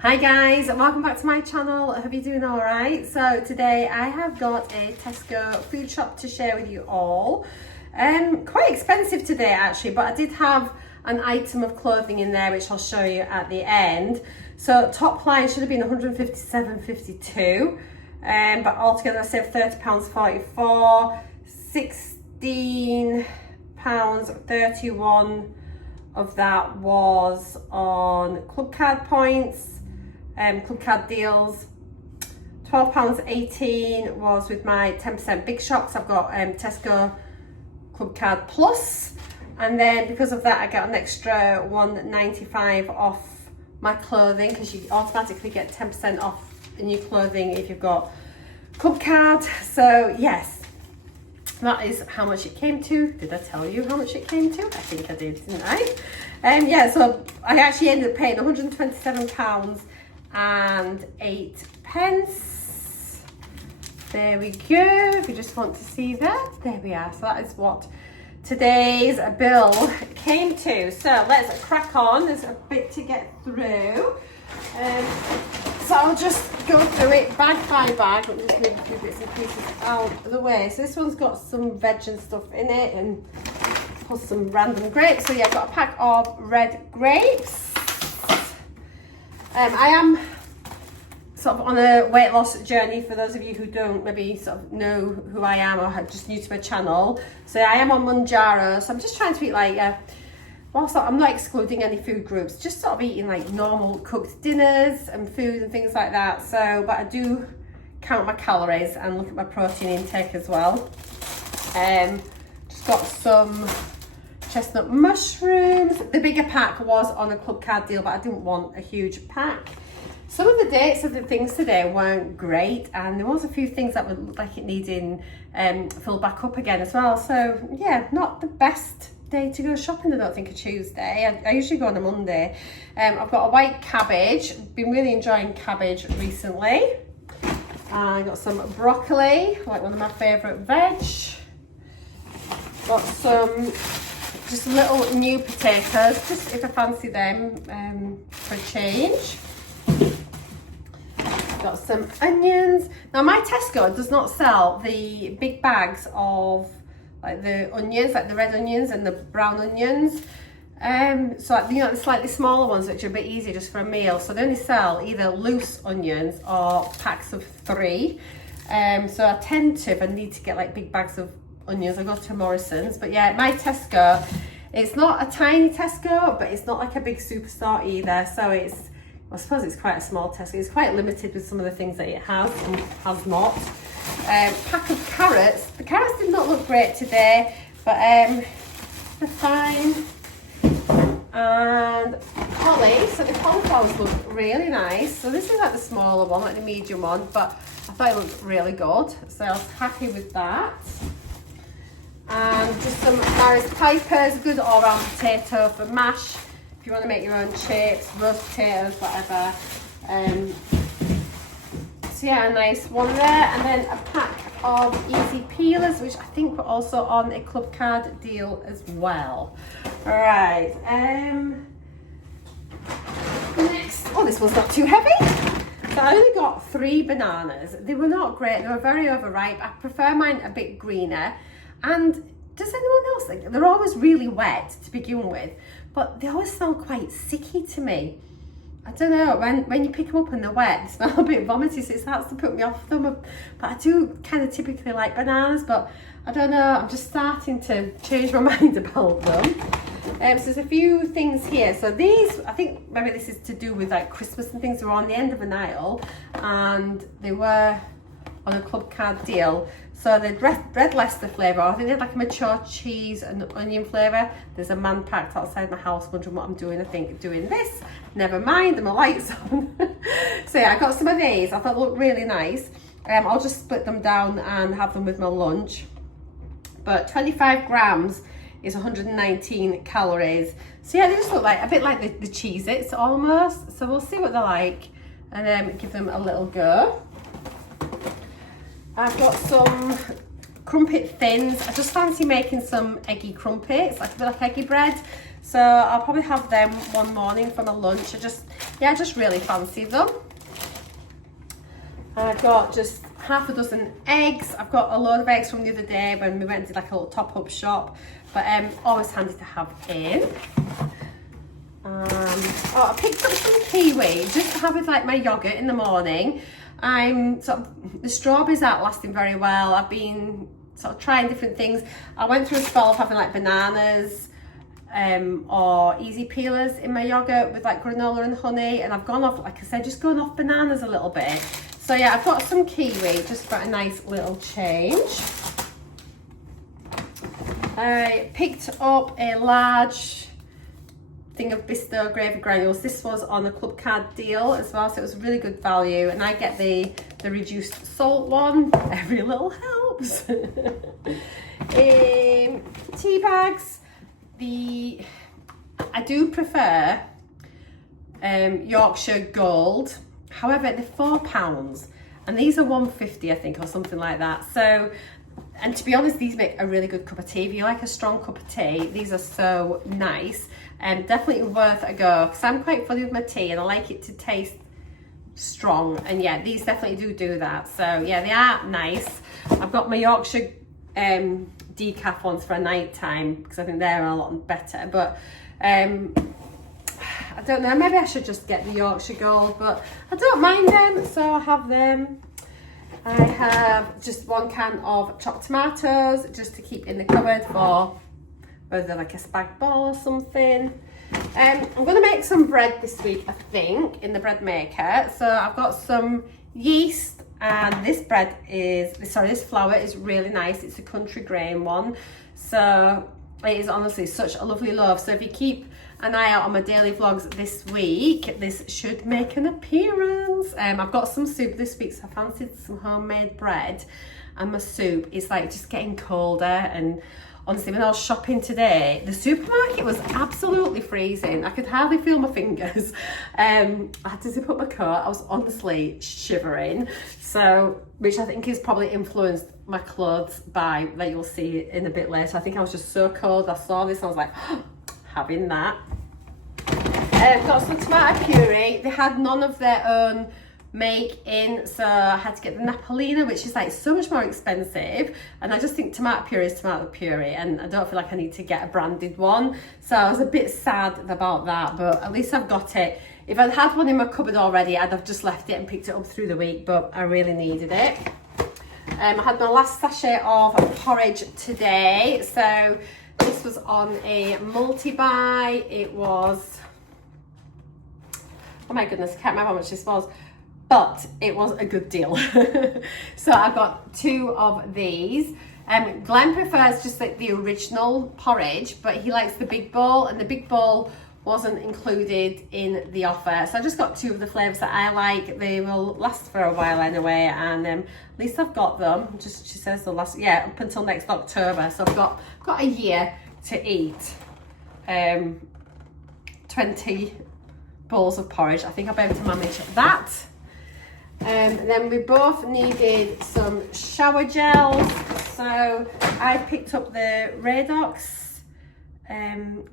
Hi guys, and welcome back to my channel. I hope you're doing all right. So today I have got a Tesco food shop to share with you all. Quite expensive today actually, but I did have an item of clothing in there which I'll show you at the end. So top line should have been 157.52, but altogether I saved £30.44, £16.31 of that was on club card points, club card deals. £12.18 was with my 10% big shops. I've got Tesco Club Card Plus, and then because of that I got an extra £1.95 off my clothing, because you automatically get 10% off new clothing if you've got Club Card. So yes, that is how much it came to. Did I tell you how much it came to? I think I did, didn't I? Yeah, so I actually ended up paying £127.08. There we go. If you just want to see that, there we are. So that is what today's bill came to. So let's crack on. There's a bit to get through. So I'll just go through it bag by bag. Let me just move a few bits and pieces out of the way. So this one's got some veg and stuff in it, and plus some random grapes. So yeah, I've got a pack of red grapes. I am sort of on a weight loss journey, for those of you who don't maybe sort of know who I am or are just new to my channel. So I am on Mounjaro, so I'm just trying to eat like whilst I'm not excluding any food groups, just sort of eating like normal cooked dinners and food and things like that. So, but I do count my calories and look at my protein intake as well. Just got some chestnut mushrooms. The bigger pack was on a club card deal, but I didn't want a huge pack. Some of the dates of the things today weren't great, and there was a few things that would look like it needing filled back up again as well. So yeah, not the best day to go shopping, I don't think, a Tuesday. I usually go on a Monday. I've got a white cabbage. Been really enjoying cabbage recently. I got some broccoli, like one of my favourite veg. Got some just little new potatoes, just if I fancy them for a change. Got some onions. Now my Tesco does not sell the big bags of like the onions, like the red onions and the brown onions. So you know, the slightly smaller ones, which are a bit easier just for a meal. So they only sell either loose onions or packs of 3. So I tend to, if I need to get like big bags of onions, I go to Morrison's. But yeah, my Tesco, it's not a tiny Tesco, but it's not like a big superstore either. So it's, I suppose it's quite a small Tesco. It's quite limited with some of the things that it has and has not. Pack of carrots. The carrots did not look great today, but they're fine. And collie. So the cauliflowers look really nice. So this is like the smaller one, like the medium one, but I thought it looked really good. So I was happy with that. And just some Maris Pipers, good all-round potato for mash. If you want to make your own chips, roast potatoes, whatever. So yeah, a nice one there. And then a pack of easy peelers, which I think were also on a club card deal as well. All right. Next, oh, this one's not too heavy. So I only got 3 bananas. They were not great. They were very overripe. I prefer mine a bit greener. And does anyone else think they're always really wet to begin with, but they always smell quite sicky to me? I don't know, when you pick them up and they're wet, they smell a bit vomity, so it starts to put me off them. But I do kind of typically like bananas, but I don't know, I'm just starting to change my mind about them. So there's a few things here. So these, I think maybe this is to do with like Christmas and things. They were on the end of an aisle and they were on a club card deal. So the red Leicester flavour, I think they had like a mature cheese and onion flavour. There's a man packed outside my house wondering what I'm doing. I think doing this. Never mind, my light's on. So yeah, I got some of these. I thought they looked really nice. I'll just split them down and have them with my lunch. But 25 grams is 119 calories. So yeah, they just look like a bit like the Cheez-Its almost. So we'll see what they're like and then give them a little go. I've got some crumpet thins. I just fancy making some eggy crumpets, like a bit like eggy bread. So I'll probably have them one morning for my lunch. I just yeah, I just really fancy them. I've got just half a dozen eggs. I've got a load of eggs from the other day when we went to like a little top-up shop, but always handy to have in. Oh, I picked up some kiwi just to have with like my yogurt in the morning. The strawberries aren't lasting very well. I've been sort of trying different things. I went through a spell of having like bananas or easy peelers in my yogurt with like granola and honey, and I've gone off, like I said, just going off bananas a little bit. So yeah, I've got some kiwi just for a nice little change. I picked up a large thing of Bisto gravy granules. This was on a club card deal as well, so it was really good value, and I get the reduced salt one. Every little helps. Tea bags. I do prefer Yorkshire Gold. However, they're £4 and these are £1.50, I think, or something like that. So, and to be honest, these make a really good cup of tea. If you like a strong cup of tea, these are so nice. Definitely worth a go, because I'm quite funny with my tea and I like it to taste strong, and yeah, these definitely do that. So yeah, they are nice. I've got my Yorkshire decaf ones for a night time because I think they're a lot better, but I don't know, maybe I should just get the Yorkshire Gold, but I don't mind them, so I have them. I have just 1 can of chopped tomatoes just to keep in the cupboard for whether like a spag bol or something. I'm going to make some bread this week, I think, in the bread maker. So I've got some yeast, and this flour is really nice. It's a country grain one. So it is honestly such a lovely loaf. So if you keep an eye out on my daily vlogs this week, this should make an appearance. I've got some soup this week, so I fancied some homemade bread, and my soup is like just getting colder. And honestly, when I was shopping today, the supermarket was absolutely freezing. I could hardly feel my fingers. I had to zip up my coat. I was honestly shivering. So, which I think has probably influenced my clothes by, that you'll see in a bit later. I think I was just so cold. I saw this and I was like, oh, having that. Got some tomato puree. They had none of their own make in, so I had to get the Napolina, which is like so much more expensive, and I just think tomato puree is tomato puree, and I don't feel like I need to get a branded one, so I was a bit sad about that, but at least I've got it. If I'd had one in my cupboard already, I'd have just left it and picked it up through the week, but I really needed it. I had my last sachet of porridge today, so this was on a multi-buy. It was, oh my goodness, I can't remember how much this was, but it was a good deal. So I got 2 of these. Glenn prefers just like the original porridge, but he likes the big bowl, and the big bowl wasn't included in the offer. So I just got 2 of the flavours that I like. They will last for a while anyway, and at least I've got them. Just, she says they'll last, yeah, up until next October. So I've got a year to eat 20 bowls of porridge. I think I'll be able to manage that. Then we both needed some shower gels, so I picked up the Radox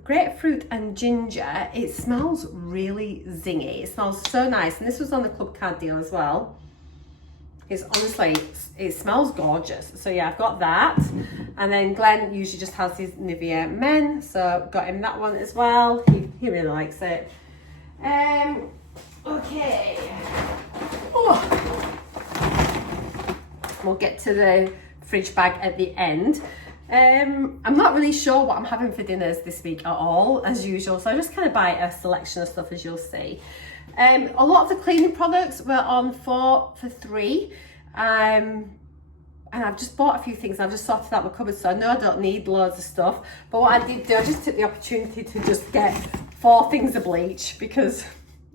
grapefruit and ginger. It smells really zingy. It smells so nice, and this was on the club card deal as well. It's honestly, it smells gorgeous. So yeah, I've got that. And then Glenn usually just has his Nivea Men, so got him that one as well. He really likes it. Okay. Oh. We'll get to the fridge bag at the end. I'm not really sure what I'm having for dinners this week at all, as usual, so I just kind of buy a selection of stuff, as you'll see. A lot of the cleaning products were on 4 for 3, and I've just bought a few things. I've just sorted out my cupboard, so I know I don't need loads of stuff, but what I did do, I just took the opportunity to just get 4 things of bleach, because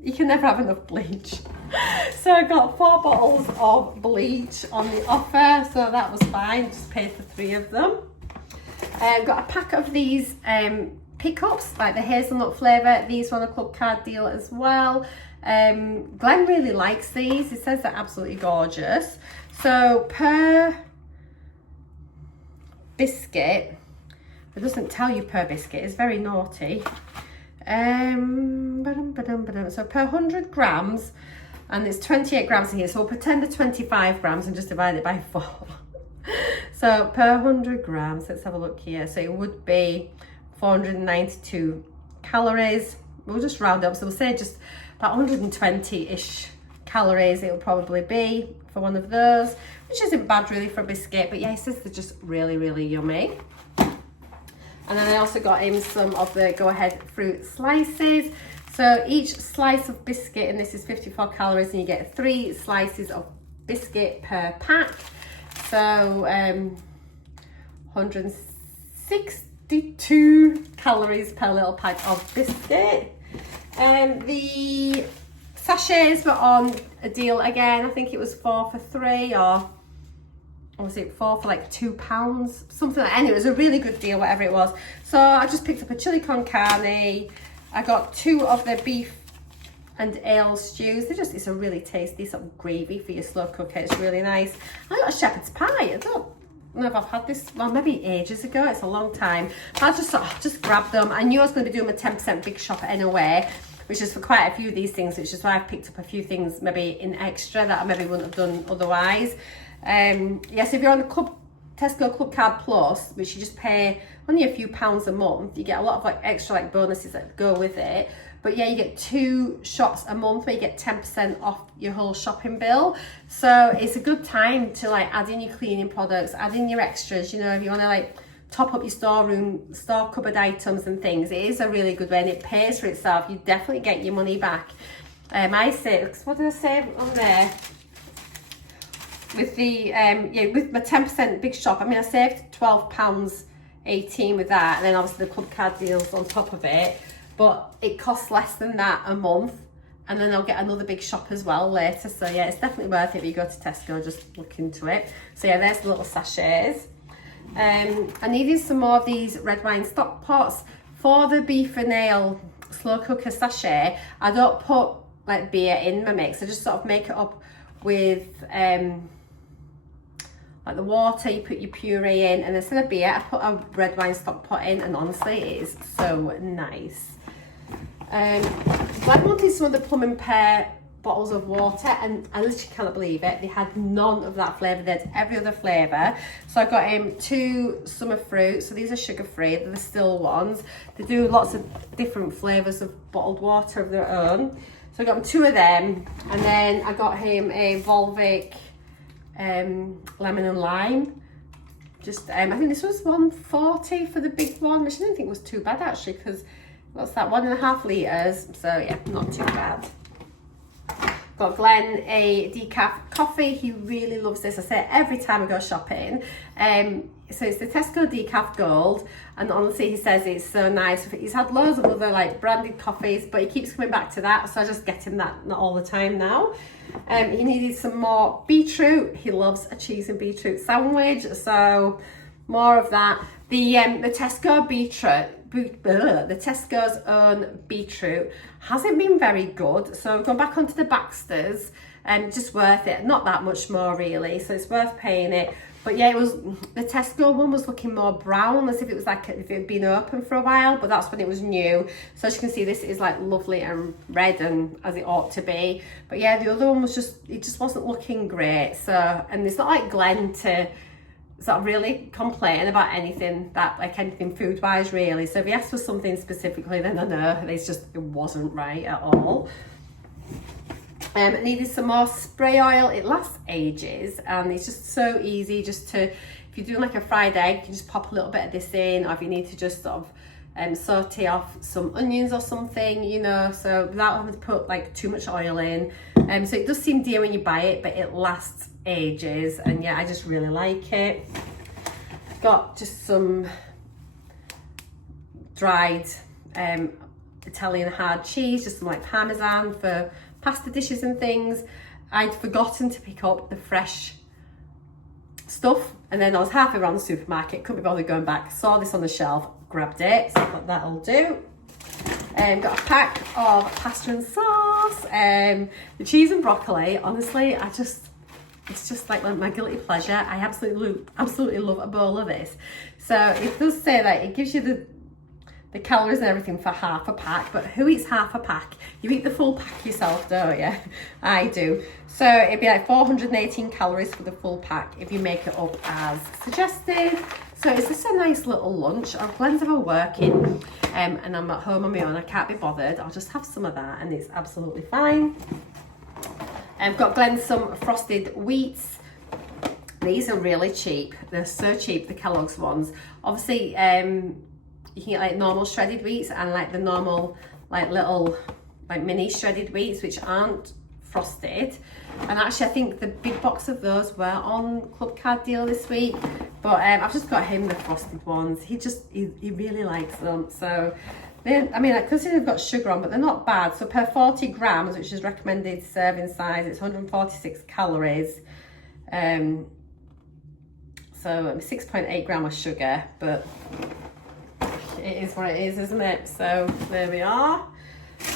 you can never have enough bleach. So I got 4 bottles of bleach on the offer, so that was fine. Just paid for 3 of them. Got a pack of these pickups, like the hazelnut flavour. These were on a club card deal as well. Glenn really likes these. He says they're absolutely gorgeous. So per biscuit, it doesn't tell you per biscuit, it's very naughty. So per 100 grams, and it's 28 grams in here, so we'll pretend the 25 grams and just divide it by 4. So per 100 grams, let's have a look here. So it would be 492 calories. We'll just round up, so we'll say just about 120-ish calories it will probably be for one of those, which isn't bad really for a biscuit, but yeah, he says they're just really, really yummy. And then I also got him some of the Go Ahead fruit slices. So each slice of biscuit, and this is 54 calories, and you get 3 slices of biscuit per pack. So 162 calories per little pack of biscuit. The sachets were on a deal again. I think it was 4 for 3, or was it 4 for like £2? Something like that. Anyway, it was a really good deal, whatever it was. So I just picked up a chili con carne. I got 2 of the beef and ale stews. It's a really tasty sort of gravy for your slow cooker. It's really nice. I got a shepherd's pie. I don't know if I've had this, well, maybe ages ago. It's a long time. But I just grabbed them. I knew I was going to be doing a 10% big shop anyway, which is for quite a few of these things, which is why I've picked up a few things maybe in extra that I maybe wouldn't have done otherwise. Yes, if you're on the Tesco Club Card Plus, which you just pay only a few pounds a month, you get a lot of like extra like bonuses that go with it. But yeah, you get 2 shops a month where you get 10% off your whole shopping bill. So it's a good time to like add in your cleaning products, add in your extras, you know, if you want to like top up your store cupboard items and things. It is a really good way and it pays for itself. You definitely get your money back. I saved, what did I save on there? With the with my 10% big shop, I mean I saved £12.18 with that, and then obviously the club card deals on top of it, but it costs less than that a month, and then I'll get another big shop as well later. So yeah, it's definitely worth it if you go to Tesco, just look into it. So yeah, there's the little sachets. I needed some more of these red wine stock pots for the beef and ale slow cooker sachet. I don't put like beer in my mix, I just sort of make it up with like the water. You put your puree in, and instead of beer I put a red wine stock pot in, and honestly it is so nice. I wanted some of the plum and pear bottles of water, and I literally cannot believe it, they had none of that flavour. They had every other flavour. So I got him 2 summer fruit, so these are sugar free, they're the still ones. They do lots of different flavours of bottled water of their own. So I got him 2 of them, and then I got him a Volvic lemon and lime. Just I think this was $1.40 for the big one, which I didn't think was too bad actually, because what's that, 1.5 litres, so yeah, not too bad. Got Glenn a decaf coffee. He really loves this. I say it every time I go shopping. So it's the Tesco Decaf Gold, and honestly he says it's so nice. He's had loads of other like branded coffees, but he keeps coming back to that, so I just get him that not all the time now. He needed some more beetroot. He loves a cheese and beetroot sandwich, so more of that. The Tesco beetroot, the Tesco's own beetroot hasn't been very good, so I've gone back onto the Baxter's, and just worth it. Not that much more really, so it's worth paying it. But yeah, it was, the Tesco one was looking more brown, as if it was like if it had been open for a while, but that's when it was new. So as you can see, this is like lovely and red, and as it ought to be. But yeah, the other one was just, it just wasn't looking great. So, and it's not like Glenn to sort of really complain about anything that, like anything food wise really. So if he asked for something specifically, then I know it wasn't right at all. I needed some more spray oil. It lasts ages, and it's just so easy just to, if you're doing like a fried egg, you can just pop a little bit of this in, or if you need to just sort of saute off some onions or something, you know, so without having to put like too much oil in. So it does seem dear when you buy it, but it lasts ages, and yeah, I just really like it. Got just some dried Italian hard cheese, just some like Parmesan for pasta dishes and things. I'd forgotten to pick up the fresh stuff, and then I was halfway around the supermarket, couldn't be bothered going back, saw this on the shelf, grabbed it, so I thought that'll do. Got a pack of pasta and sauce. The cheese and broccoli, honestly, it's just like my guilty pleasure. I absolutely love a bowl of this. So it does say that it gives you the calories and everything for half a pack, but who eats half a pack? You eat the full pack yourself, don't you? I do. So it'd be like 418 calories for the full pack if you make it up as suggested. So it's just a nice little lunch. Our blends are working and I'm at home on my own. I can't be bothered. I'll just have some of that and it's absolutely fine. I've got blended some frosted wheats. These are really cheap. They're so cheap, the Kellogg's ones. Obviously, you can get like normal shredded wheats and like the normal, like little, like mini shredded wheats, which aren't frosted. And actually, I think the big box of those were on Club Card deal this week. But I've just got him the frosted ones. He really likes them. So, I mean, I consider they've got sugar on, but they're not bad. So per 40 grams, which is recommended serving size, it's 146 calories. So 6.8 grams of sugar, but it is what it is, isn't it? So there we are.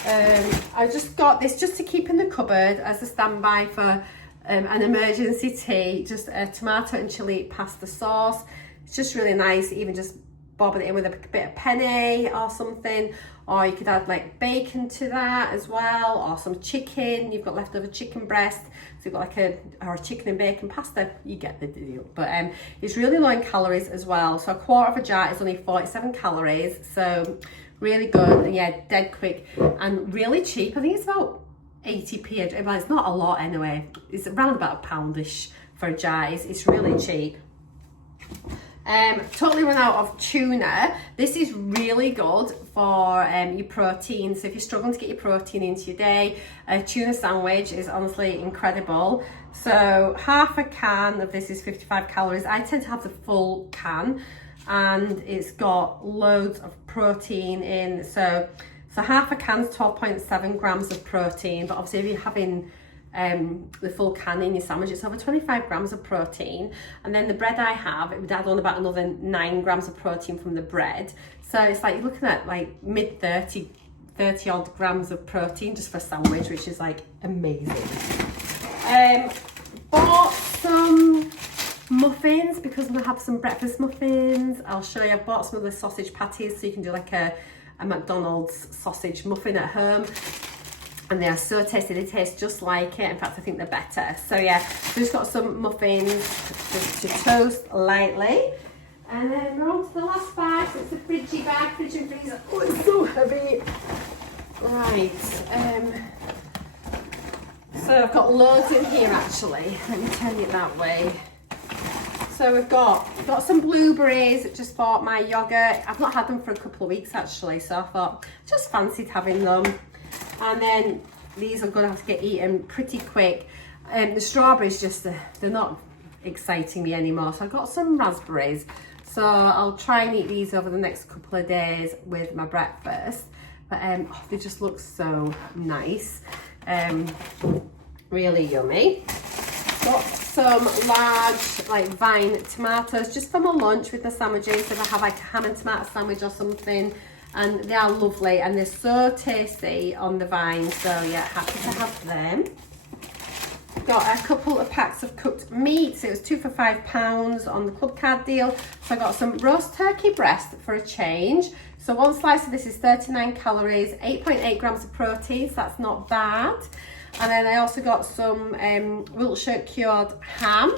I just got this just to keep in the cupboard as a standby for an emergency tea, just a tomato and chili pasta sauce. It's just really nice, even just bob it in with a bit of penne or something, or you could add like bacon to that as well, or some chicken. You've got leftover chicken breast, so you've got like a chicken and bacon pasta, you get the deal. But it's really low in calories as well. So a quarter of a jar is only 47 calories, so really good. And yeah, dead quick and really cheap. I think it's about 80p. Well, it's not a lot anyway. It's around about £1 for a jar. It's really cheap. Totally run out of tuna. This is really good for your protein. So if you're struggling to get your protein into your day, a tuna sandwich is honestly incredible. So half a can of this is 55 calories. I tend to have the full can and it's got loads of protein in. So half a can's 12.7 grams of protein, but obviously if you're having the full can in your sandwich, it's over 25 grams of protein. And then the bread I have, it would add on about another 9 grams of protein from the bread. So it's like you're looking at like mid 30 odd grams of protein just for a sandwich, which is like amazing. Bought some muffins because I'm gonna have some breakfast muffins. I'll show you. I've bought some of the sausage patties so you can do like a McDonald's sausage muffin at home. And they are so tasty, they taste just like it. In fact, I think they're better. So yeah, just got some muffins just to toast lightly. And then we're on to the last bag. So it's a fridgy bag, fridge and freezer. Oh, it's so heavy. Right. So I've got loads in here actually. Let me turn it that way. So we've got some blueberries, just bought my yogurt. I've not had them for a couple of weeks actually, so I thought, just fancied having them. And then these are going to have to get eaten pretty quick. The strawberries just, they're not exciting me anymore. So I got some raspberries. So I'll try and eat these over the next couple of days with my breakfast. But oh, they just look so nice. Really yummy. Got some large like vine tomatoes just for my lunch with the sandwiches. If I have like a ham and tomato sandwich or something. And they are lovely and they're so tasty on the vine, so yeah, happy to have them. Got a couple of packs of cooked meats. It was 2 for £5 on the Club Card deal. So I got some roast turkey breast for a change. So one slice of this is 39 calories, 8.8 grams of protein, so that's not bad. And then I also got some Wiltshire cured ham.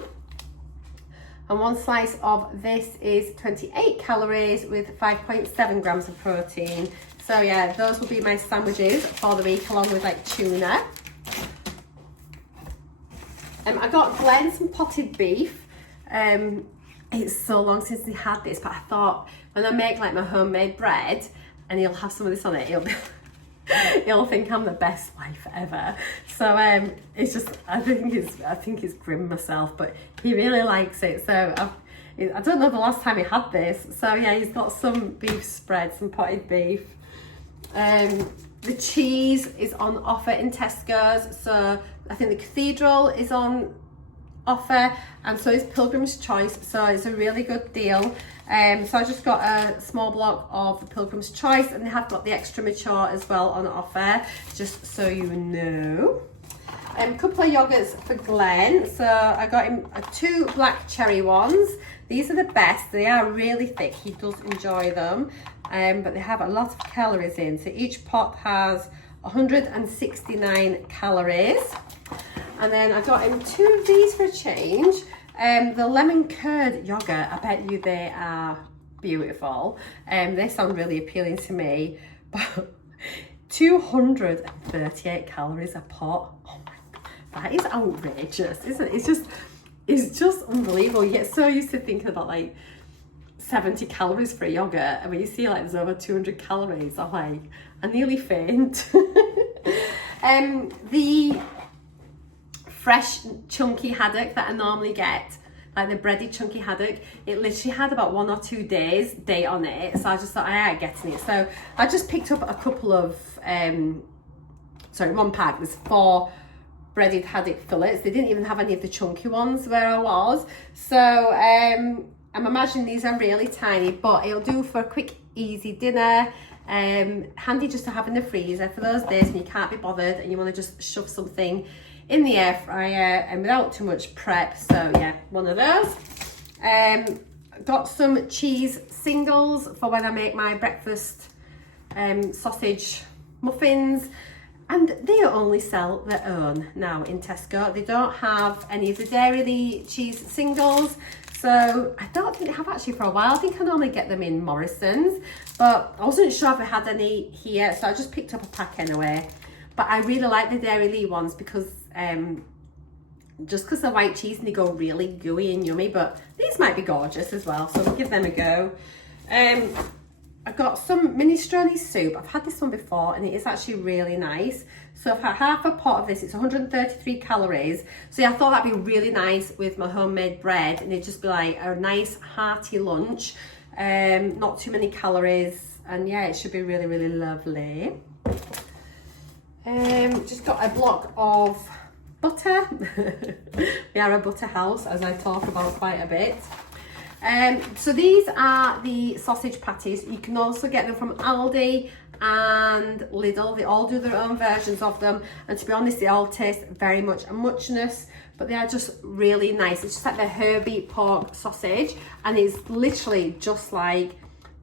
And one slice of this is 28 calories with 5.7 grams of protein. So yeah, those will be my sandwiches for the week along with like tuna. I got Glenn some potted beef. It's so long since they had this, but I thought when I make like my homemade bread and he'll have some of this on it, he'll think I'm the best wife ever. So it's just, I think it's grim myself, but he really likes it. So I don't know the last time he had this. So yeah, he's got some beef spread, some potted beef. The cheese is on offer in Tesco's. So I think the Cathedral is on offer, and so is Pilgrim's Choice. So it's a really good deal. So I just got a small block of the Pilgrim's Choice, and they have got the extra mature as well on offer, just so you know. A couple of yogurts for Glenn. So I got him 2 black cherry ones. These are the best. They are really thick. He does enjoy them. but they have a lot of calories in. So each pot has 169 calories. And then I got him 2 of these for a change. The lemon curd yogurt, I bet you they are beautiful. They sound really appealing to me, but 238 calories a pot. Oh my God, that is outrageous, isn't it? It's just unbelievable. You get so used to thinking about like 70 calories for a yogurt, and when you see like there's over 200 calories, I'm like, I nearly faint. The fresh chunky haddock that I normally get, like the breaded chunky haddock, it literally had about 1 or 2 days date on it, so I just thought I ain't getting it. So I just picked up a couple of, 1 pack. There's 4 breaded haddock fillets. They didn't even have any of the chunky ones where I was. So I'm imagining these are really tiny, but it'll do for a quick, easy dinner. Handy just to have in the freezer for those days when you can't be bothered and you want to just shove something in the air fryer and without too much prep. So yeah, one of those. Got some cheese singles for when I make my breakfast sausage muffins, and they only sell their own now in Tesco. They don't have any of the Dairy cheese singles, so I don't think they have actually for a while. I think I normally get them in Morrison's, but I wasn't sure if I had any here, so I just picked up a pack anyway. But I really like the Dairy ones because just because they're white cheese and they go really gooey and yummy, but these might be gorgeous as well, so we'll give them a go. I've got some minestrone soup. I've had this one before and it is actually really nice. So I've had half a pot of this. It's 133 calories. So yeah, I thought that'd be really nice with my homemade bread, and it'd just be like a nice hearty lunch. Not too many calories, and yeah, it should be really, really lovely. Just got a block of butter. We are a butter house, as I talk about quite a bit. So these are the sausage patties. You can also get them from Aldi and Lidl. They all do their own versions of them, and to be honest, they all taste very much a muchness, but they are just really nice. It's just like the herby pork sausage, and it's literally just like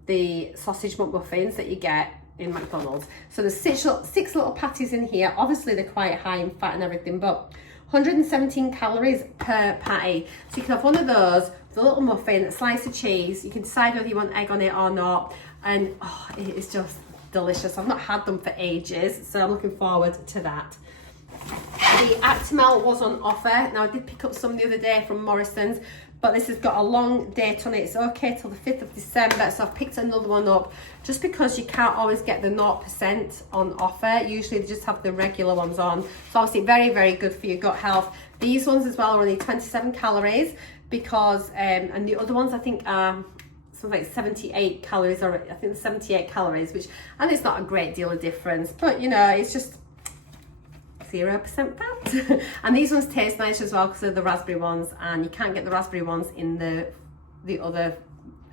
the sausage McMuffins that you get in McDonald's. So there's six little patties in here. Obviously they're quite high in fat and everything, but 117 calories per patty. So you can have one of those, the little muffin, a slice of cheese. You can decide whether you want egg on it or not, and oh, it is just delicious. I've not had them for ages, so I'm looking forward to that. The Actimel was on offer. Now I did pick up some the other day from Morrison's, but this has got a long date on it. It's okay till the 5th of December, so I've picked another one up just because you can't always get the 0% on offer. Usually they just have the regular ones on. So obviously very, very good for your gut health. These ones as well are only 27 calories because, and the other ones I think are something like 78 calories, or I think 78 calories, which, and it's not a great deal of difference, but you know, it's just 0% fat. And these ones taste nice as well because they're the raspberry ones, and you can't get the raspberry ones in the other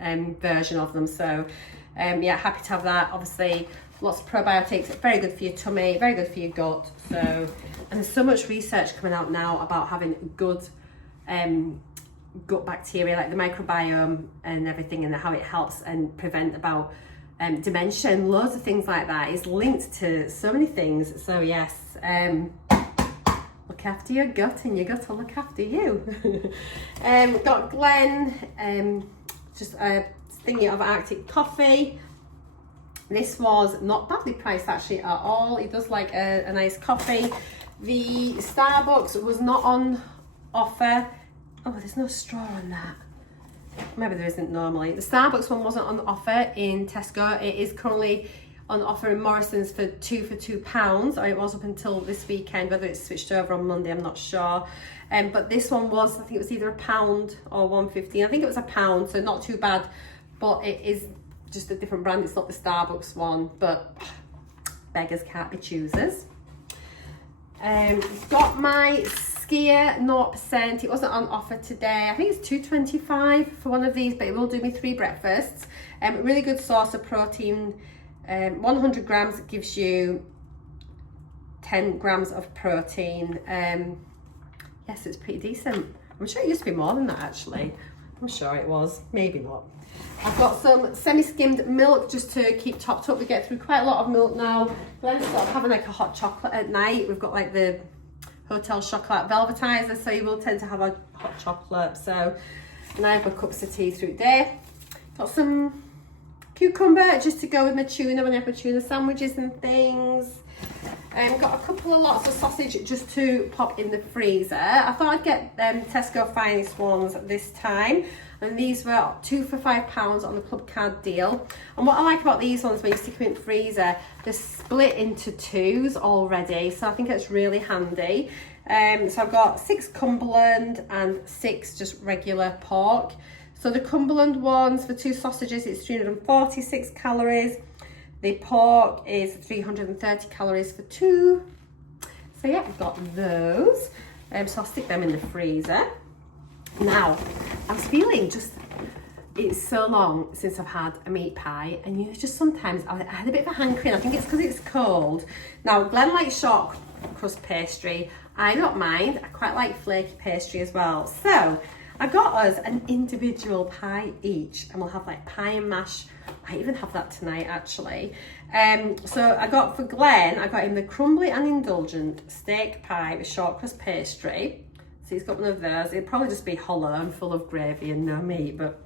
version of them. So yeah, happy to have that. Obviously lots of probiotics, very good for your tummy, very good for your gut. So, and there's so much research coming out now about having good gut bacteria, like the microbiome and everything, and how it helps and prevent about dementia and loads of things like that. Is linked to so many things. So yes, look after your gut and your gut will look after you. Got Glen, just a thingy of Arctic coffee. This was not badly priced actually at all. It does like a nice coffee. The Starbucks was not on offer. Oh, there's no straw on that. Maybe there isn't normally. The Starbucks one wasn't on offer in Tesco. It is currently on offer in Morrison's for £2 or it was up until this weekend. Whether it's switched over on Monday, I'm not sure. But this one was, I think it was either £1 or £1.15. I think it was £1, so not too bad. But it is just a different brand. It's not the Starbucks one, but beggars can't be choosers. Got my Skier 0%. It wasn't on offer today. I think it's $2.25 for one of these, but it will do me 3 breakfasts. Really good source of protein. 100 grams gives you 10 grams of protein. Yes, it's pretty decent. I'm sure it used to be more than that actually. I'm sure it was, maybe not. I've got some semi-skimmed milk just to keep topped up. We get through quite a lot of milk now. Then sort of having like a hot chocolate at night. We've got like the hotel chocolate velvetizer, so you will tend to have a hot chocolate. So, and I have my cups of tea through there. Got some cucumber just to go with my tuna when I have my tuna sandwiches and things. Got a couple of lots of sausage just to pop in the freezer. I thought I'd get Tesco Finest ones this time. And these were 2 for £5 on the club card deal. And what I like about these ones, when you stick them in the freezer, they're split into 2s already. So I think it's really handy. So I've got 6 Cumberland and 6 just regular pork. So the Cumberland ones for 2 sausages, it's 346 calories. The pork is 330 calories for 2. So yeah, I've got those. So I'll stick them in the freezer. Now, I was feeling just, it's so long since I've had a meat pie, and you know, just sometimes I had a bit of a hankering. I think it's because it's cold. Now, Glenn likes short crust pastry. I don't mind. I quite like flaky pastry as well. So I got us an individual pie each, and we'll have like pie and mash. I even have that tonight actually. So I got for Glenn, I got him the crumbly and indulgent steak pie with short crust pastry. So he's got one of those. It'd probably just be hollow and full of gravy and no meat, but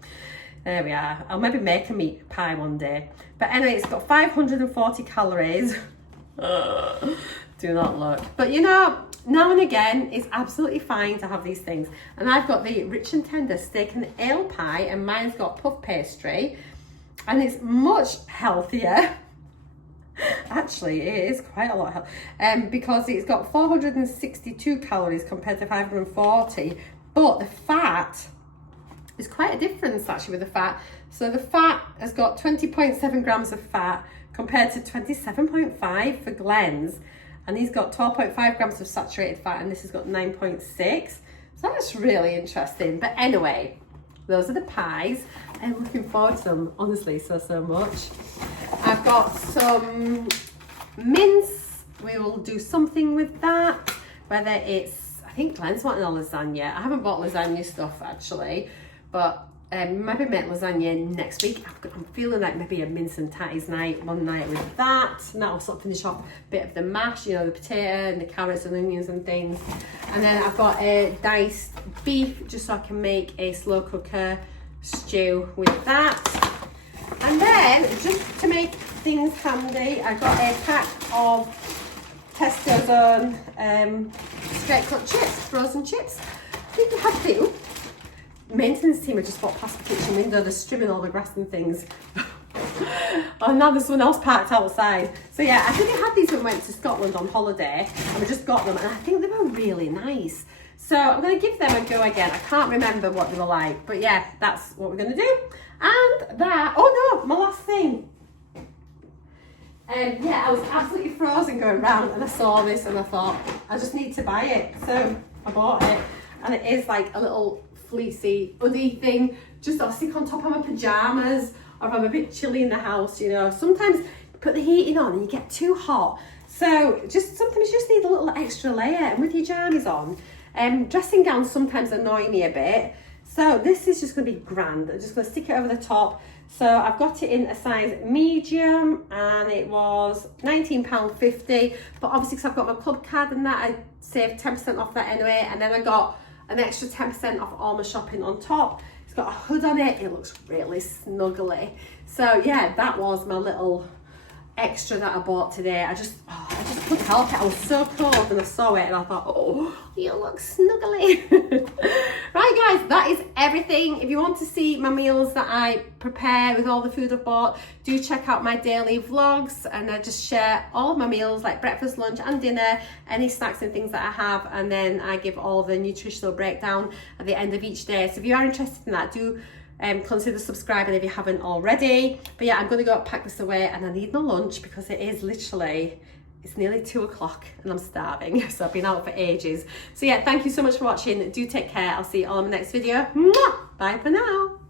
there we are. I'll maybe make a meat pie one day. But anyway, it's got 540 calories. Do not look. But you know, now and again, it's absolutely fine to have these things. And I've got the rich and tender steak and ale pie, and mine's got puff pastry. And it's much healthier. Actually, it is quite a lot because it's got 462 calories compared to 540, but the fat is quite a difference actually with the fat. So the fat has got 20.7 grams of fat compared to 27.5 for Glenn's, and he's got 12.5 grams of saturated fat, and this has got 9.6. So that's really interesting. But anyway, those are the pies. I'm looking forward to them, honestly, so much. I've got some mince. We will do something with that, whether it's, I think Glenn's wanting a lasagna. I haven't bought lasagna stuff actually, but maybe make lasagna next week. I'm feeling like maybe a mince and tatties night, one night with that, and that'll sort of finish off a bit of the mash, you know, the potato and the carrots and onions and things. And then I've got a diced beef just so I can make a slow cooker stew with that. And then just to make things handy, I got a pack of Tesco's own straight cut chips, frozen chips. I think I had two. Maintenance team had just walked past the kitchen window, they're strimming all the grass and things. Oh, now there's someone else parked outside. So yeah, I think I had these when we went to Scotland on holiday, and we just got them, and I think they were really nice. So I'm going to give them a go again. I can't remember what they were like, but yeah, that's what we're going to do. And that, oh no, my last thing. Yeah, I was absolutely frozen going round, and I saw this and I thought, I just need to buy it. So I bought it, and it is like a little fleecy hoodie thing, just I'll stick on top of my pajamas, or if I'm a bit chilly in the house, you know. Sometimes you put the heating on and you get too hot. So just sometimes you just need a little extra layer, and with your jammies on, dressing gowns sometimes annoy me a bit. So this is just going to be grand. I'm just going to stick it over the top. So I've got it in a size medium, and it was £19.50. But obviously, because I've got my club card and that, I saved 10% off that anyway. And then I got an extra 10% off all my shopping on top. It's got a hood on it. It looks really snuggly. So yeah, that was my little extra that I bought today. I just couldn't help it. I was so cold and I saw it and I thought, oh, you look snuggly. Right guys, that is everything. If you want to see my meals that I prepare with all the food I've bought, do check out my daily vlogs, and I just share all of my meals like breakfast, lunch and dinner, any snacks and things that I have, and then I give all the nutritional breakdown at the end of each day. So if you are interested in that, do consider subscribing if you haven't already. But yeah, I'm going to go pack this away, and I need my lunch because it is literally, it's nearly 2 o'clock and I'm starving. So I've been out for ages. So yeah, thank you so much for watching. Do take care. I'll see you all in my next video. Mwah! Bye for now.